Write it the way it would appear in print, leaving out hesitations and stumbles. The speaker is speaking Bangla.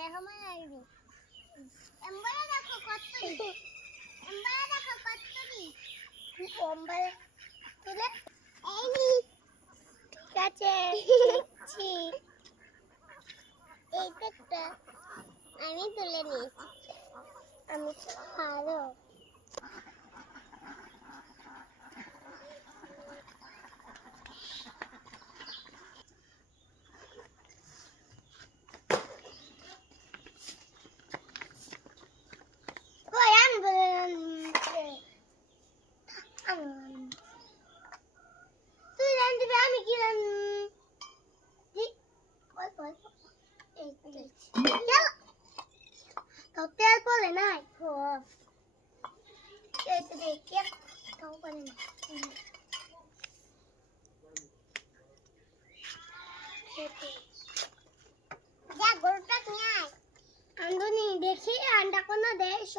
মেহমান আইবি এমবারে দেখো কতটি এমবারে দেখো কতটি এমবারে তুলে এই নি ঠিক আছে ছি এই একটা আমি তুলে নিয়েছি আমি ভালো তেল পড়ে নাই গরুটা নিয়ে আয় আন্দনি দেখি আন্ডা কোনো দেয়।